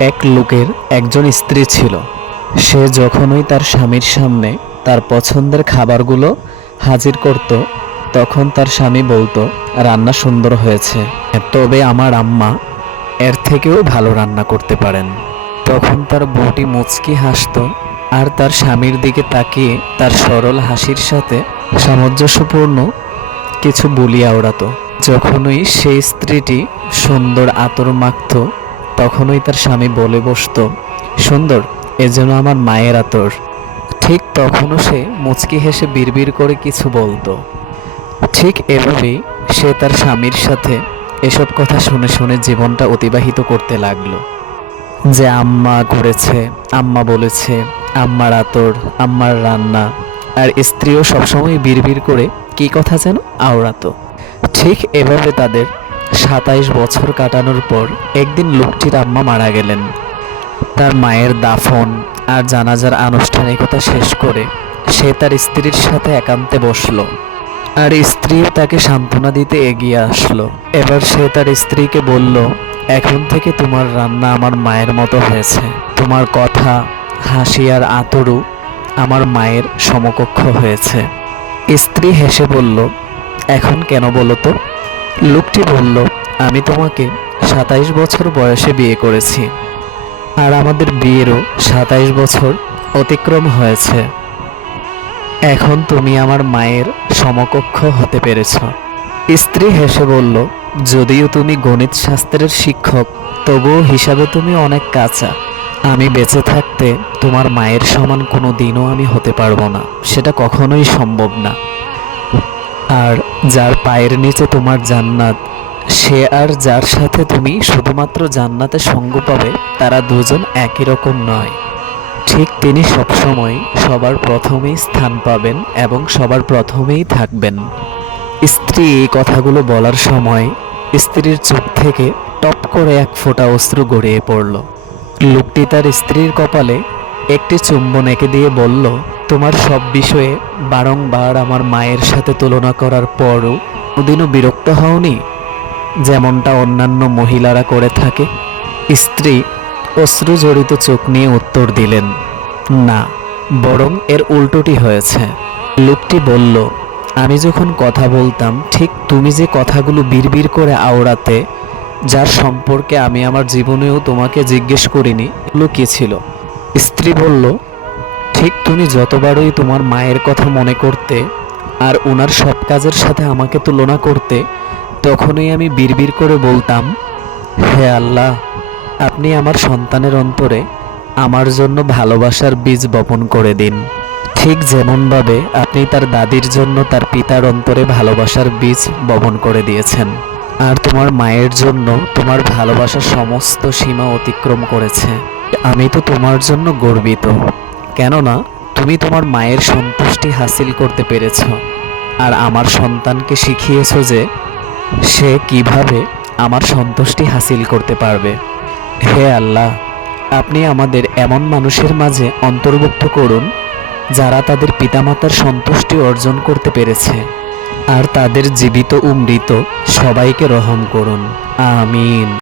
এক লোকের একজন স্ত্রী ছিল। সে যখনই তার স্বামীর সামনে তার পছন্দের খাবারগুলো হাজির করত, তখন তার স্বামী বলতো, রান্না সুন্দর হয়েছে। তবে আমার আম্মা এর থেকেও ভালো রান্না করতে পারেন। তখন তার বউটি মুচকি হাসতো আর তার স্বামীর দিকে তাকিয়ে তার সরল হাসির সাথে সামঞ্জস্যপূর্ণ কিছু বলিয়া ওড়াতো যখনই সেই স্ত্রীটি সুন্দর আতর মাখত তখনই তার স্বামী বলে বসতো, সুন্দর, এ যেন আমার মায়ের আতর। ঠিক তখনও সে মুচকি হেসে বিড়বিড় করে কিছু বলতো। ঠিক এভাবেই সে তার স্বামীর সাথে এসব কথা শুনে শুনে জীবনটা অতিবাহিত করতে লাগল। যে আম্মা করেছে আম্মা বলেছে, আম্মার আতর, আম্মার রান্না। আর স্ত্রীও সবসময় বিড়বিড় করে, কি কথা যেন? আওড়াতো ঠিক এভাবে তাদের সাতাইশ বছর কাটানোর পর একদিন লোকটির আম্মা মারা গেলেন। তার মায়ের দাফন আর জানাজার আনুষ্ঠানিকতা শেষ করে সে তার স্ত্রীর সাথে একান্তে বসল আর স্ত্রীও তাকে সান্ত্বনা দিতে এগিয়ে আসলো। এবার সে তার স্ত্রীকে বলল, এখন থেকে তোমার রান্না আমার মায়ের মতো হয়েছে। তোমার কথা, হাসি আর আতরু আমার মায়ের সমকক্ষ হয়েছে। স্ত্রী হেসে বলল, এখন কেন বলো তো? লোকটি বলল, আমি তোমাকে সাতাইশ বছর বয়সে বিয়ে করেছি আর আমাদের বিয়েরও সাতাইশ বছর অতিক্রম হয়েছে। এখন তুমি আমার মায়ের সমকক্ষ হতে পেরেছ। স্ত্রী হেসে বলল, যদিও তুমি গণিত শাস্ত্রের শিক্ষক, তবুও হিসাবে তুমি অনেক কাঁচা। আমি বেঁচে থাকতে তোমার মায়ের সমান কোনো দিনও আমি হতে পারব না। সেটা কখনোই সম্ভব না। আর যার পায়ের নিচে তোমার জান্নাত, সে আর যার সাথে তুমি শুধুমাত্র জান্নাতে সঙ্গ পাবে, তারা দুজন একই রকম নয়। ঠিক তিনি সবসময় সবার প্রথমেই স্থান পাবেন এবং সবার প্রথমেই থাকবেন। স্ত্রী এই কথাগুলো বলার সময় স্ত্রীর চোখ থেকে টপ করে এক ফোঁটা অস্ত্র গড়িয়ে পড়ল। লোকটি তার স্ত্রীর কপালে একটি চুম্বন এঁকে দিয়ে বলল, তোমার সব বিষয়ে বারংবার আমার মায়ের সাথে তুলনা করার পরও কোনোদিনও বিরক্ত হওনি? যেমনটা অন্যান্য মহিলারা করে থাকে। স্ত্রী অশ্রু জড়িত চোখ নিয়ে উত্তর দিলেন, না, বরং এর উল্টোটি হয়েছে। লোকটি বলল, আমি যখন কথা বলতাম, ঠিক তুমি যে কথাগুলো বিড়বিড় করে আওড়াতে, যার সম্পর্কে আমি আমার জীবনেও তোমাকে জিজ্ঞেস করিনি কি ছিল? স্ত্রী বলল, ঠিক তুমি যতবারই তোমার মায়ের কথা মনে করতে আর ওনার সব কাজের সাথে আমাকে তুলনা করতে, তখনই আমি বিড়বিড় করে বলতাম, হে আল্লাহ, আপনি আমার সন্তানের অন্তরে আমার জন্য ভালোবাসার বীজ বপন করে দিন। ঠিক যেমনভাবে আপনি তার দাদির জন্য তার পিতার অন্তরে ভালোবাসার বীজ বপন করে দিয়েছেন, আর তোমার মায়ের জন্য তোমার ভালোবাসা সমস্ত সীমা অতিক্রম করেছে। আমি তো তোমার জন্য গর্বিত। কেননা, তুমি তোমার মায়ের সন্তুষ্টি হাসিল করতে পেরেছ। আর আমার সন্তানকে শিখিয়েছ যে, সে কীভাবে আমার সন্তুষ্টি হাসিল করতে পারবে। হে আল্লাহ, আপনি আমাদের এমন মানুষের মাঝে অন্তর্ভুক্ত করুন, যারা তাদের পিতামাতার সন্তুষ্টি অর্জন করতে পেরেছে। আর তাদের জীবিত ও মৃত সবাইকে রহম করুন। আমিন।